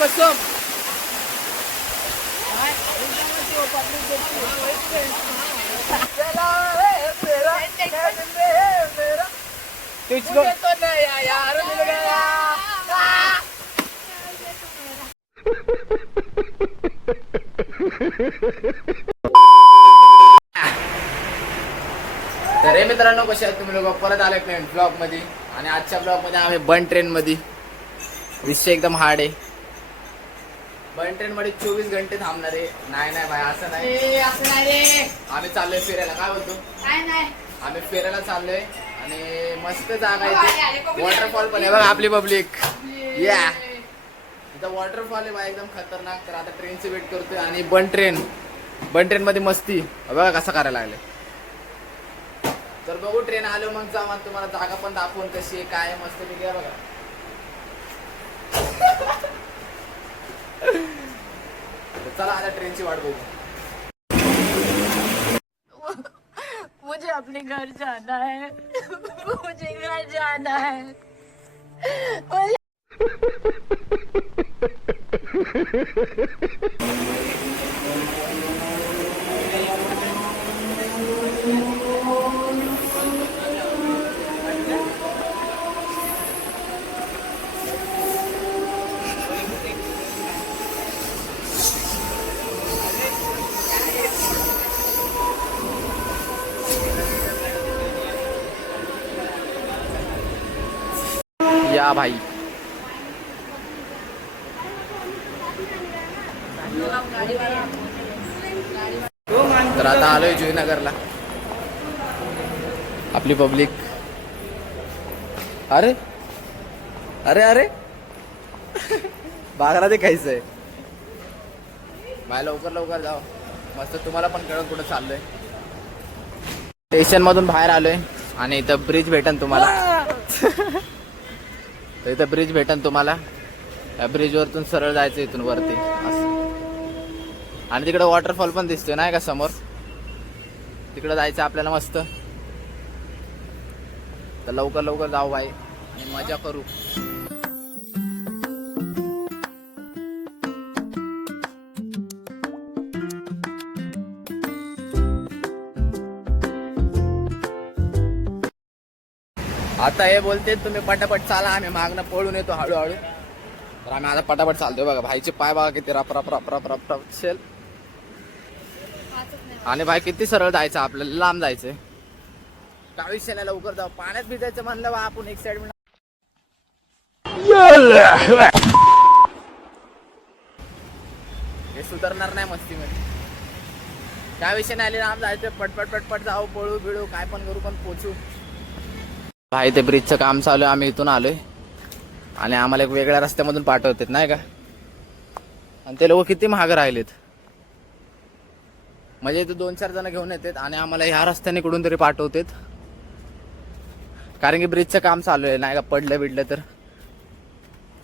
कसम. तुझको तो नहीं यार मिल गया. तर हे मित्रांनो कसे आहेत तुम्ही लोक. परत आले फ्रेंड ब्लॉग मध्ये. आणि आजच्या ब्लॉग मध्ये आम्ही बन ट्रेन मध्ये. विषय एकदम हार्ड आहे. बन ट्रेन मध्ये 24 घंटे थांबणार आहे. नाही भाई असं नाही. असं नाही रे. आम्ही चाललोय फिरायला. काय बोलतो. नाही आम्ही फिरायला चाललोय आणि मस्त जागा आहे. वॉटरफॉल पण आहे बघा आपली पब्लिक. या इथं वॉटरफॉल आहे बा एकदम खतरनाक. तर आता ट्रेनची वेट करतोय. आणि बन ट्रेन मध्ये मस्ती बघा कसं करायला लागले. तर बघू ट्रेन आलो मग जाऊ. आणि तुम्हाला जागा पण दाखवून कशी आहे काय मस्त पैकी बघा. चला आता ट्रेनची वाट बघू. मुझे अपने घर जाना है. मुझे घर जाना है. या भाई तर आता आलोय जुईनगरला. आपली पब्लिक. अरे अरे अरे बागला ते खायचंय. बाय लवकर जाऊ. मस्त तुम्हाला पण कळत कुठं चाललोय. स्टेशन मधून बाहेर आलोय आणि इथं ब्रिज भेटन तुम्हाला. इथं ब्रिज भेटन तुम्हाला. या ब्रिज वरतून सरळ जायचं इथून वरती असं. आणि तिकडे वॉटरफॉल पण दिसतोय नाही का समोर. तिकडे जायचं आपल्याला मस्त. तर लवकर जाऊ बाई आणि मजा करू. आता हे बोलते तुम्ही पटापट चाला. आम्ही मागणं पळून येतो हळूहळू. तर आम्ही आता पटापट चालतोय बघा. भाईचे पाय बघा किती रप असेल. आणि भाई किती सरळ जायचं आपल्याला. लांब जायचंय. काय विषय नाही. लवकर जाऊ. पाण्यात भिजायचं म्हणलं बा आपण एक साइड. हे सुधारणार नाही मस्ती मध्ये. काय विषय नाही. लांब जायचं. पटपट जाऊ. पळू बिळू काय पण करू पण पोचू. भाई ते ब्रिजचं काम चालू आहे. आम्ही इथून आलोय आणि आम्हाला एक वेगळ्या रस्त्यामधून पाठवतात नाही का. आणि ते लोक किती महाग राहिलेत. म्हणजे इथे 2-4 जण घेऊन येतात आणि आम्हाला ह्या रस्त्याने कुठून तरी पाठवतात. कारण की ब्रिजचं काम चालू आहे नाही का. पडलं बिडलं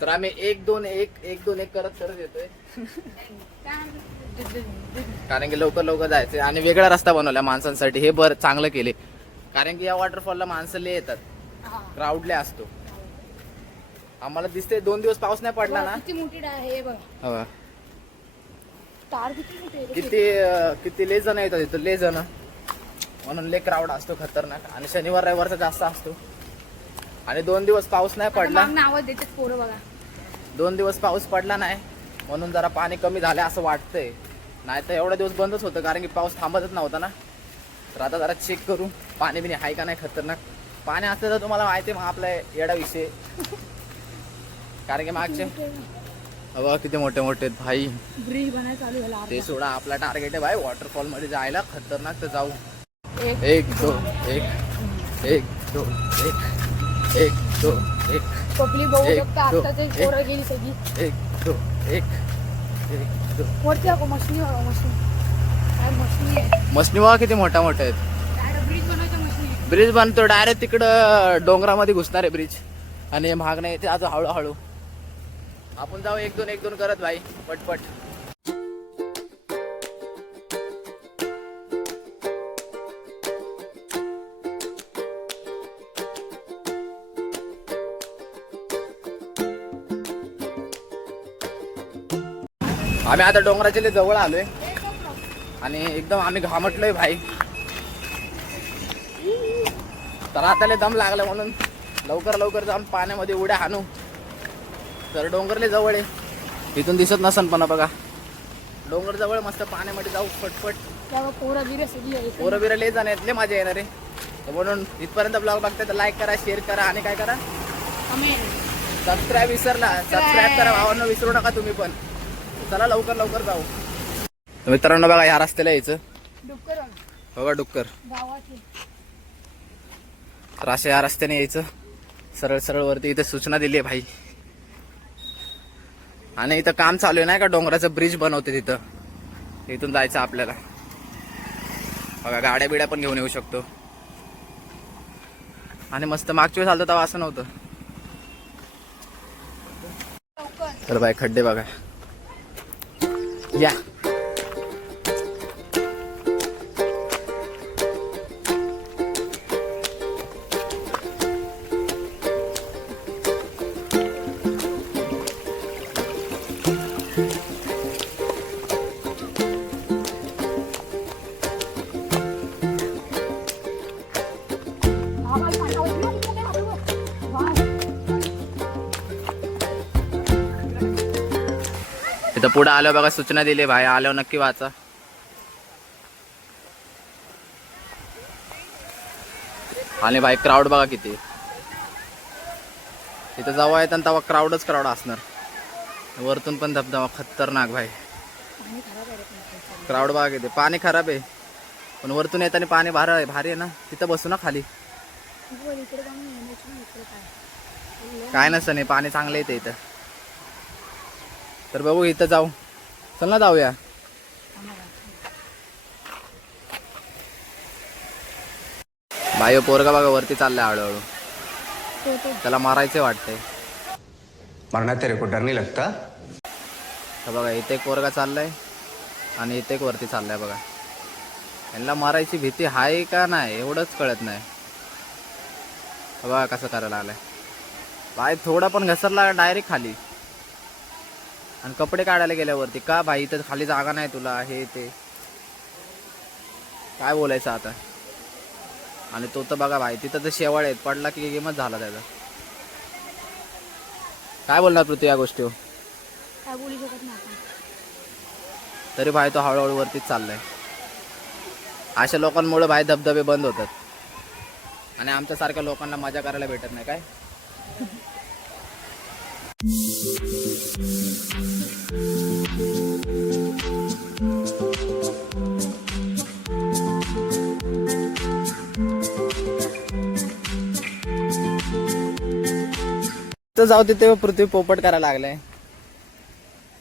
तर आम्ही 1-2-1 करत येतोय. कारण की लवकर जायचंय. आणि वेगळा रस्ता बनवला माणसांसाठी. हे बरं चांगलं केले. कारण की या वॉटरफॉलला माणसं लय येतात. क्राऊड लय असतो. आम्हाला दिसते 2 दिवस पाऊस नाही पडला ना. किती मोठी आहे बघ. तार किती मोठी आहे. किती लय जण येतात इथं. लय जण म्हणून लय क्राऊड असतो खतरनाक. आणि शनिवार रविवारचा जास्त असतो. आणि 2 दिवस पाऊस नाही पडला. आवाज देतात पोरं बघा. 2 दिवस पाऊस पडला नाही म्हणून जरा पाणी कमी झालं असं वाटतंय. नाही तर एवढा दिवस बंदच होतं. कारण की पाऊस थांबतच नव्हता ना. तर आता जरा चेक करू पाणी बिणी आहे का नाही खतरनाक. पाणी असतं तर तुम्हाला माहिती मग आपला येडा विषय. कारण की मागचे बघा किती मोठे आहेत भाई. ब्रिज बनायला चालू झाला. ते सोडा आपला टार्गेट आहे भाई वॉटरफॉल मध्ये जायला खतरनाक. तर जाऊ. 1 2 1 1 2 1 2 1. पब्लिक बघू शकता. आता ते पोरं गेली सगळी. 1 2 1 1 2. वरती ako मशनी बघा. मशनी बघा किती मोठ्या आहेत. ब्रिज बनवायच्या मशनी. ब्रिज बनतो डायरेक्ट तिकडं डोंगरामध्ये घुसणार आहे ब्रिज. आणि महाग नाही येते आता हळूहळू. आपण जाऊ 1-2 करत भाई पटपट. आम्ही आता डोंगराच्या लय जवळ आलोय आणि एकदम आम्ही घामटलोय भाई. तर आता लय दम लागला म्हणून लवकर जाऊन पाण्यामध्ये उड्या हाणू. तर डोंगरले जवळ आहे, इथून दिसत नसन पण बघा डोंगर जवळ मस्त पाण्यामध्ये जाऊ फटफट. पोरं बिरं लय जण आहेत, लय मजा येणार आहे. तर म्हणून इथपर्यंत ब्लॉग बघताय तर लाईक करा, शेअर करा आणि काय करा, सबस्क्राईब करा भावांनो, विसरू नका तुम्ही पण. चला लवकर जाऊ. तर मित्रांनो बघा ह्या रस्त्याला यायचं बघा डुक्कर. तर अशा या रस्त्याने यायचं सरळ वरती. इथे सूचना दिली आहे भाई. आणि इथं काम चालू आहे नाही का, डोंगराचं ब्रिज बनवते तिथं. इथून जायचं आपल्याला बघा. गाड्या बिड्या पण घेऊन येऊ शकतो. आणि मस्त मागच्या वेळेस आलं तेव्हा असं नव्हतं. तर बाय खड्डे बघा या. इथं पुढे आलो बघा सूचना दिली भाई, आलो नक्की वाचा. आणि भाई क्राऊड बघा किती. इथं जेव्हा येतात तेव्हा क्राऊड असणार. वरतून पण धबधबा खतरनाक भाई. क्राऊड बघा किती. पाणी खराब आहे पण वरतून येताना पाणी भारी आहे ना. तिथं बसू ना खाली, काय नसतं नाही, पाणी चांगलं येते इथं. तर बघू इथं जाऊ, चल ना जाऊया. भाई पोरगा बघा वरती चाललाय हळूहळू, त्याला मारायचे वाटतंय. मरना तेरे को डर नहीं लगता? तर बघा इथे एक पोरगा चाललाय आणि इथे एक वरती चाललाय बघा. यांना मारायची भीती आहे का नाही एवढंच कळत नाही. बघा कसं करायला आलाय भाई. थोडा पण घसरला डायरेक्ट खाली. आणि कपडे काढायला गेल्यावरती का भाई इथं खाली जागा नाही तुला, हे ते काय बोलायचं आता. आणि तो तर बघा भाई तिथं तर शेवाळ आहेत, पडला की गेमच झाला त्याचा. काय बोलणार पृथ्वी या गोष्टीवर, काय बोलू शकत नाही. तरी भाई तो हळूहळू वरतीच चाललाय. अशा लोकांमुळे भाई धबधबे बंद होतात आणि आमच्यासारख्या लोकांना मजा करायला भेटत नाही काय. तर जाऊ तिथे पृथ्वी पोपट करायला लागलाय.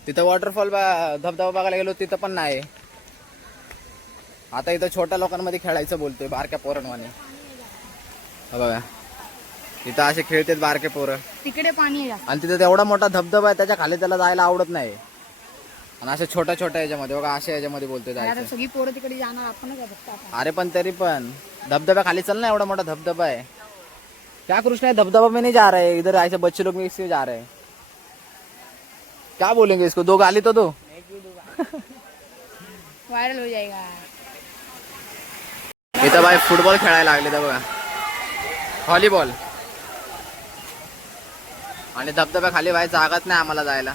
तिथं वॉटरफॉल धबधबा बघायला गेलो तिथं पण नाही. आता इथं छोट्या लोकांमध्ये खेळायचं बोलतोय, बारक्या पोरांवाने. बघा तिथं असे खेळतात बारके पोरं. तिकडे पाणी आहे आणि तिथं एवढा मोठा धबधबा आहे त्याच्या खाली त्याला जायला आवडत नाही. आणि अशा छोट्या याच्यामध्ये बघा अशा याच्यामध्ये बोलतोय जायचं. सगळी पोरं तिकडे जाणार, आपण अरे पण तरी पण धबधब्या खाली चल ना, एवढा मोठा धबधबा आहे. क्या कृष्ण है, धबधबा में नहीं जा रहे इधर, ऐसे बच्चे लोग इससे जा रहे हैं. क्या बोलेंगे इसको, दो गाली तो दो. व्हायरल हो जाएगा. इथं बाय फुटबॉल खेळायला लागले तर बघा, व्हॉलीबॉल. आणि धबधब्या खाली बाय जागाच नाही आम्हाला जायला.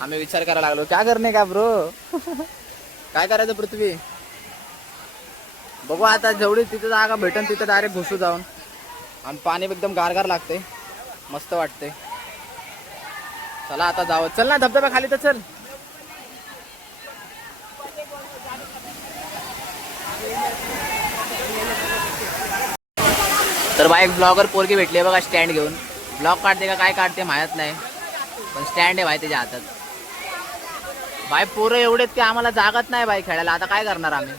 आम्ही विचार करायला लागलो क्या करणे का ब्रो. काय करायचं पृथ्वी. बघू आता जेवढी तिथं जागा भेटन तिथं डायरेक्ट घुसू जाऊन. आणि पाणी एकदम गारगार लागते, मस्त वाटते. चला आता जावं. चल ना धबधबा खाली तर चल. तर बाई एक ब्लॉगर पोरगी भेटली बघा स्टँड घेऊन. ब्लॉग काढते का काय काढते माहित नाही, पण स्टँड आहे भाई त्याच्या हातात. बाई पोरं एवढेत की आम्हाला जागाच नाही बाई खेळायला. आता काय करणार आम्ही.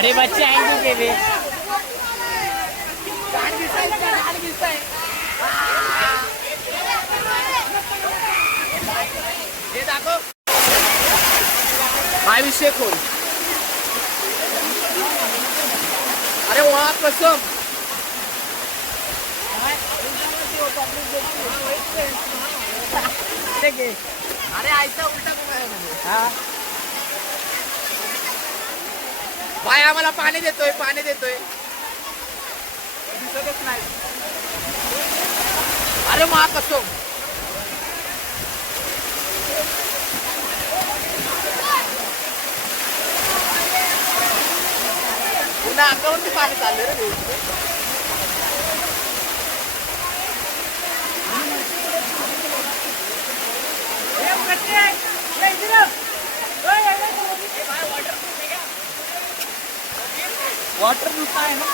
अरे बच्चे आएंगे के लिए काय विषय खोल. अरे वहाँ कसम अरे ऐसा उलटा भाई आम्हाला पाणी देतोय दिसतच नाही. अरे मा कसो पुन्हा अंगावरती पाणी चाललंय रे. वॉटर नुसता आहे ना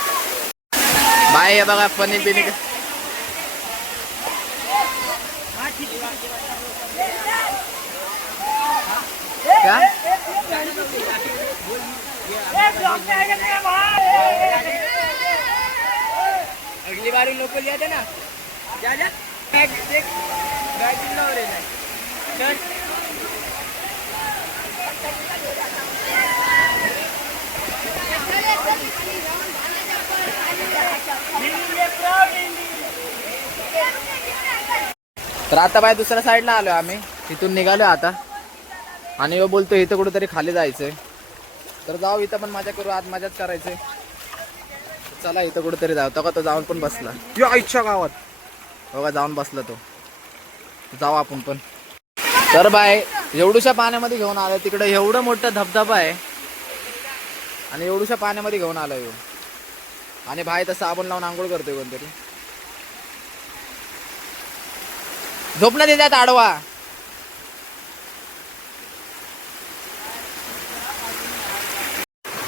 बाय. हे बघा पनीर बिनी क्या अगली बार लोग लिया थे ना तर आता बाय दुसऱ्या साईडला आलोय आम्ही. तिथून निघालोय आता आणि वो बोलतोय इथं कुठेतरी खाली जायचंय. तर जाऊ इथं पण मजा करू. आज मजाच करायचंय. चला इथं कुठेतरी जाऊ. तो का तो जाऊन पण बसला या आईच्या गावात बघा जाऊन बसला तो. जाऊ आपण पण. तर बाय एवढूशा पाण्यामध्ये घेऊन आलोय. तिकडे एवढं मोठं धबधबा आहे आणि एवढूशा पाण्यामध्ये घेऊन आलोय. आणि भाई तर साबण लावून आंघोळ करतोय कोणतरी. झोपणं देतात आडवा.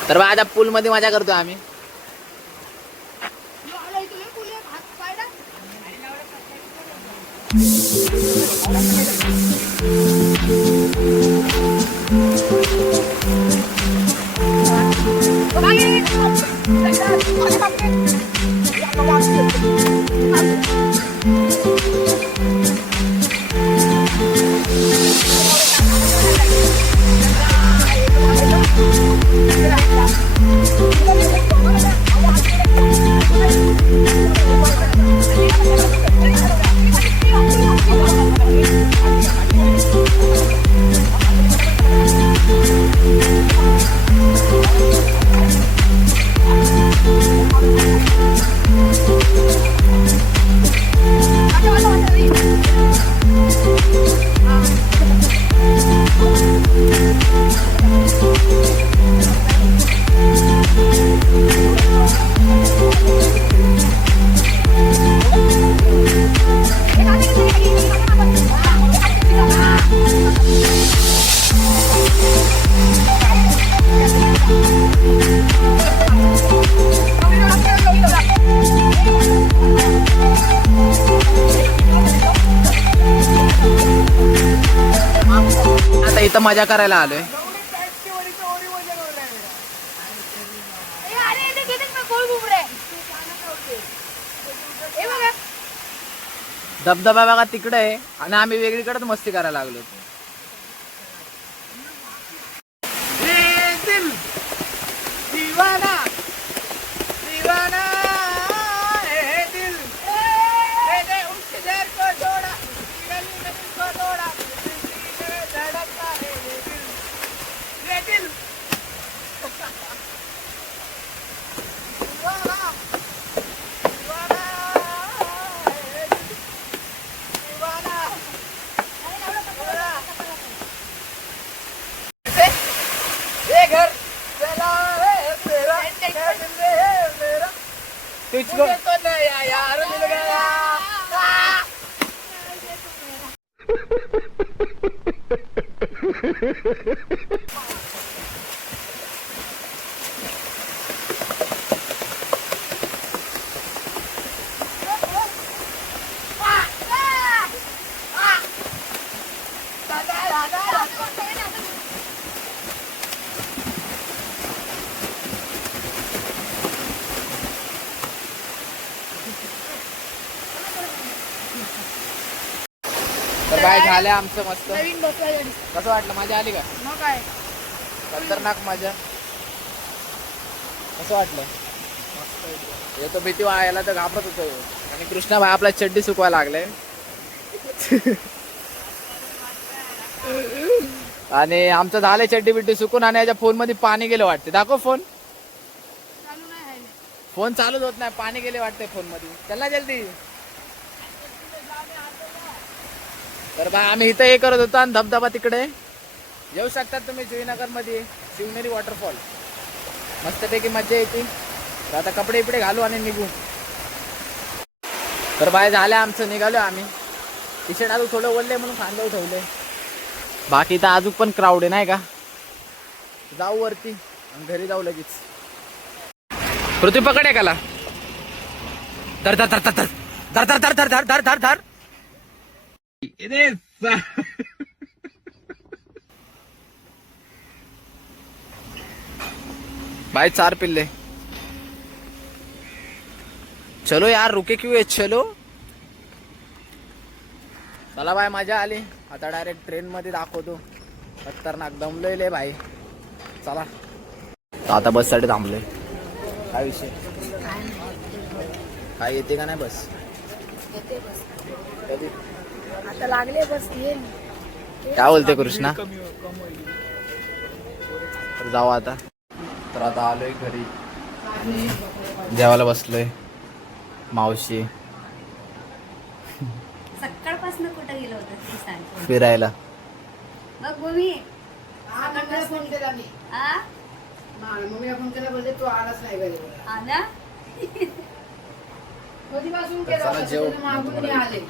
तर बा आता पूल मध्ये मजा करतोय आम्ही. आता इथं मजा करायला आलोय. धबधबा बघा तिकडे आहे आणि आम्ही वेगळीकडेच मस्ती करायला लागलो. दीवाना दीवाना है दिल मैंने उस दिल को छोड़ा गली में को छोड़ा धड़कता है ये दिल दीवाना दीवाना है दिल दीवाना ये घर चला तुझको तो नया यार मिल गया. तर काय झालं आमचं मस्त. नवीन बसला गाडी. कसं वाटलं? मजा आली का? मग काय खतरनाक मजा. कसं वाटलं? येतो भीती यायला तर घाबरत होतो आणि कृष्णा भाई आपला चड्डी सुकवायला लागले. आणि आमचं झालंय चड्डी बिड्डी सुकून आणि याच्या फोन मध्ये पाणी गेलं वाटते. दाखव फोन. चालू नाही आहे. फोन चालूच होत नाही, पाणी गेले वाटते फोन मध्ये. चल ना जल्दी. तर बा आम्ही इथं हे करत होतो आणि धबधबा तिकडे येऊ शकतात तुम्ही जुईनगर मध्ये. शिवनेरी वॉटरफॉल मस्तपैकी मजा येते. तर आता कपडे इकडे घालू आणि निघू. तर बाय झालं आमचं, निघालो आम्ही. टी शर्ट अजून थोडं ओढले म्हणून खांद्यावर ठेवले. बाकी तर अजून पण क्राऊड आहे नाही का. जाऊ वरती आणि घरी जाऊ लगेच. पृथ्वी पकड एकाला. धर धर धर धर धर धर धर धर धर धर धर धर. भाई 4 पिल्ले. चलो यार रुके क्यों है, चलो. चला बाय मजा आली. आता डायरेक्ट ट्रेन मध्ये दाखवतो. खतरनाक दमलोय भाई. चला आता बस साठी थांबलोय. काय विषय काय येते का नाही बस? येते बस. कधी आता लागले बस येईल. काय बोलते कृष्णा? तर जाऊ आता. तर आता आलोय घरी आणि जेवायला बसलोय. मावशी सकाळपासून कुठं गेलो होतं ते सांग. फिरायला. बघ भूमी मम्मीला फोन केला मी. आ मम्मीला फोन केला बोलले तू आलाच नाही घरी. आला कधीपासून तर चला केला जेव. मागून मी आले.